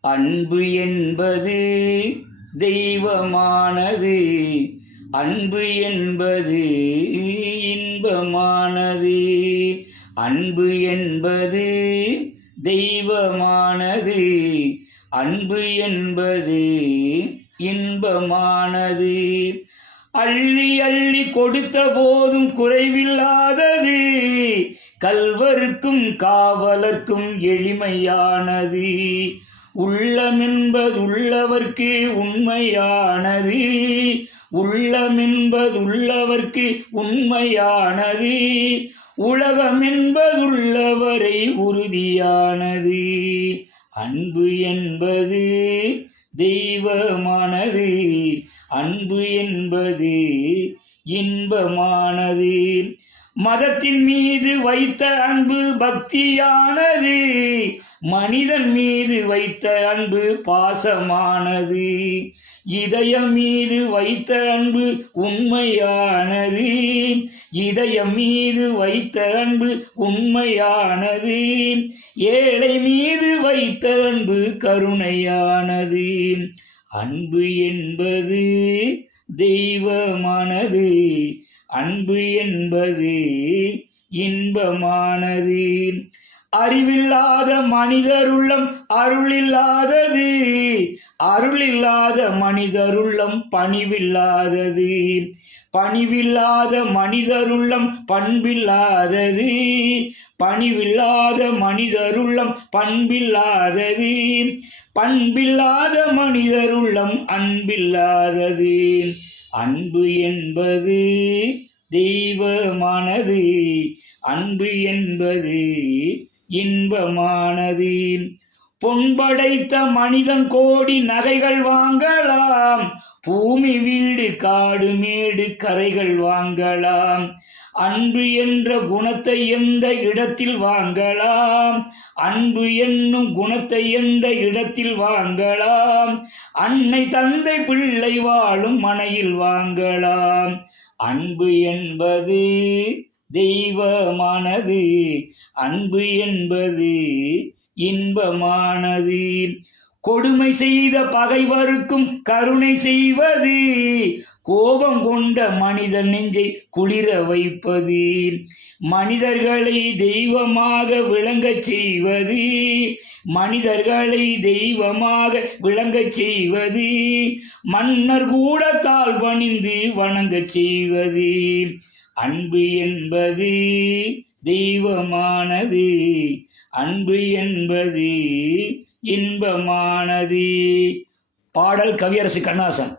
அன்பு என்பது தெய்வமானது. அன்பு என்பது இன்பமானது. அன்பு என்பது தெய்வமானது. அன்பு என்பது இன்பமானது. அள்ளி அள்ளி கொடுத்த போதும் குறைவில்லாதது. கல்வர்க்கும் காவலர்க்கும் எளிமையானது. உள்ளமென்பதுள்ளவர்க்கு உண்மையானது. உள்ளமென்பதுள்ளவர்க்கு உண்மையானது. உலகமென்பதுள்ளவரை உறுதியானது. அன்பு என்பது தெய்வமானது. அன்பு என்பது இன்பமானது. மதத்தின் மீது வைத்த அன்பு பக்தியானது. மனிதன் மீது வைத்த அன்பு பாசமானது. இதயம் மீது வைத்த அன்பு உண்மையானது. இதயம் மீது வைத்த அன்பு உண்மையானது. ஏழை மீது வைத்த அன்பு கருணையானது. அன்பு என்பது தெய்வமானது. அன்பு என்பது இன்பமானது. அறிவில்லாத மனிதருள்ளம் அருளில்லாதது. அருளில்லாத மனிதருள்ளம் பணிவில்லாதது. பணிவில்லாத மனிதருள்ளம் பண்பில்லாதது. பணிவில்லாத மனிதருள்ளம் பண்பில்லாதது. பண்பில்லாத மனிதருள்ளம் அன்பில்லாதது. அன்பு என்பது தெய்வமானது. அன்பு என்பது இன்பமானது. பொன்படைத்த மனிதன் கோடி நகைகள் வாங்கலாம். பூமி வீடு காடு மேடு கரைகள் வாங்கலாம். அன்பு என்ற குணத்தை எந்த இடத்தில் வாங்கலாம். அன்பு என்னும் குணத்தை எந்த இடத்தில் வாங்கலாம். அன்னை தந்தை பிள்ளை வாழும் மனையில் வாங்கலாம். அன்பு என்பது தெய்வமானது. அன்பு என்பது இன்பமானது. கொடுமை செய்த பகைவருக்கும் கருணை செய்வது. கோபம் கொண்ட மனிதன் நெஞ்சை குளிர வைப்பது. மனிதர்களை தெய்வமாக விளங்கச் செய்வது. மனிதர்களை தெய்வமாக விளங்கச் செய்வது. மன்னர் கூட தாழ் பணிந்து வணங்கச் செய்வது. அன்பு என்பது தெய்வமானது. அன்பு என்பது இன்பமானது. பாடல் கவியரசு கண்ணதாசன்.